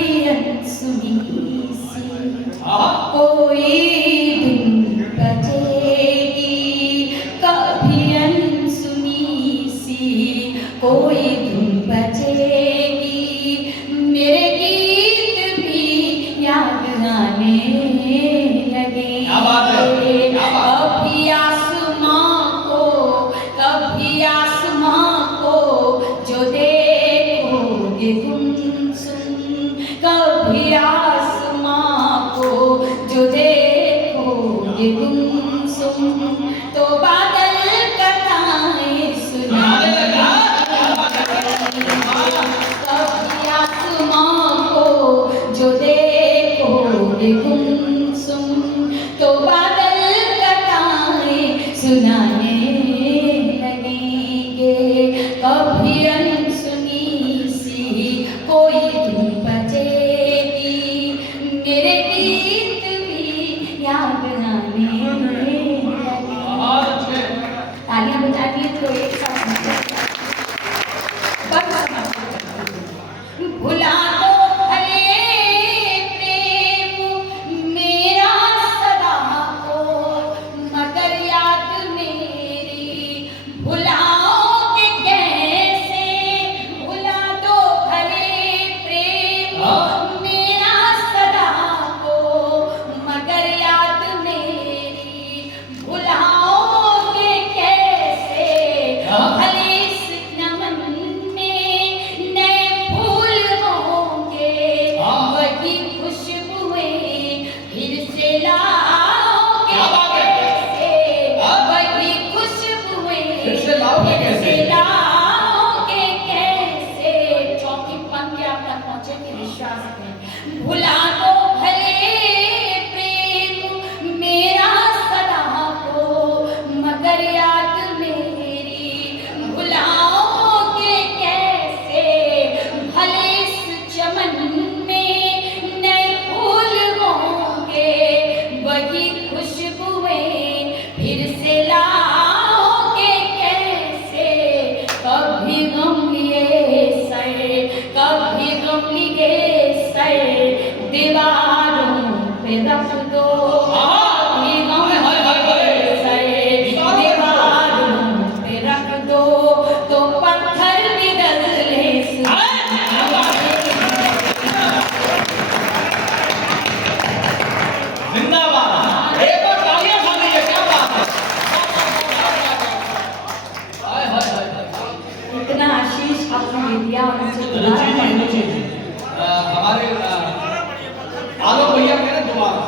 कभी अनसुनी सी कोई धुन बजेगी, कभी अनसुनी सी कोई धुन बजेगी, मेरे गीत भी याद आने लगे। कभी आसमां को जो देखोगे तुम सुन, कभी आसमां को जो देखोगे तुम सुन, तो बादल कथाएं सुनाएंगे। कभी आसमां को जो देखोगे तुम सुन, तो बादल कथाएं सुनाने लगेंगे। कभी अनसुनी सी कोई धुन बजेगी, मेरे गीत भी याद आने लगेंगे। तालियां बजाती है तो एक साथ भुला दो भले प्रेम मेरा सदा को, मगर याद मेरी भुलाओगे कैसे। भुला दो भले प्रेम मेरा सदा को, मगर याद मेरी भुलाओगे कैसे। भले इस नमन में नए फूल होंगे, वही खुशबुएं फिर से लाओगे कैसे। वही खुशबुएं फिर से लाओगे कैसे। चौकी पंक्ति आप तक पहुंचेंगे विश्वास में। भुला दो भले प्रेम मेरा सदा को, मगर याद मेरी भुलाओगे कैसे। भले इस चमन में नए फूल होंगे, वही खुशबुएं फिर से लाओगे कैसे। कभी गम लिए सर, कभी गम लिए सर, दीवारों पे रख दो। कभी गम लिए सर, दीवारों पे रख दो, तो पत्थर पिघलने से। जिंदाबाद, एक बार तालियां खा लीजिए, क्या बात है। हाय हाय हाय हाय। इतना आशीष आपने दे दिया और मुझे दोबारा हमारे आलोक भैया कह रहे दोबारा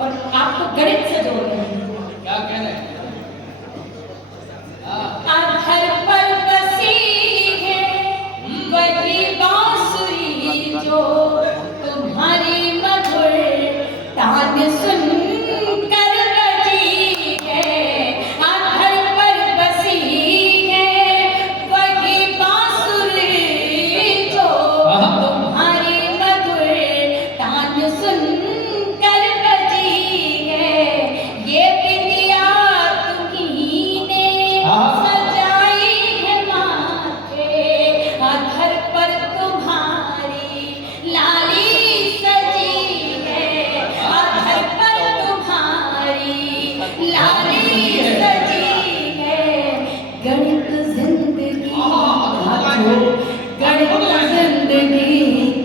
और आपको गणित से जोड़ रहे हैं। क्या कह रहे हैं? अधर पर बसी है वही बांसुरी जो तुम्हारी मधुर तान सुन कर बजी है। अधर पर बसी है वही बांसुरी जो तुम्हारी मधुर तान सुन कर बजी है। ये बिंदिया तुम्ही ने सजाई है माथे, अधर पर तुम्हारी लाली सजी है। अधर पर तुम्हारी लाली सजी है। गणित जिंदगी का जो गणित जिंदगी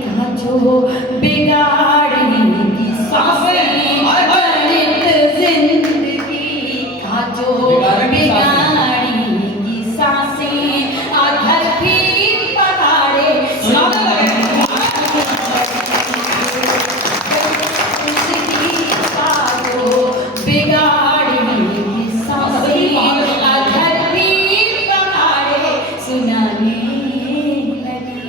का जो बिगाड़ेगी सांसें, गणित जिंदगी का जो बिगाड़ेगी सांसें, अधर भी पकाड़े जिंदगी का जो बिगाड़ेगी सांसें, अधर भी पकाड़े सुनाने लगी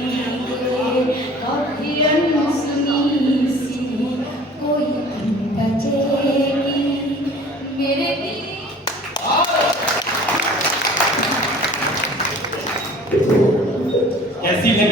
कभी अनसुनी सी कोई धुन बजेगी मेरे दिल। कैसी लगी?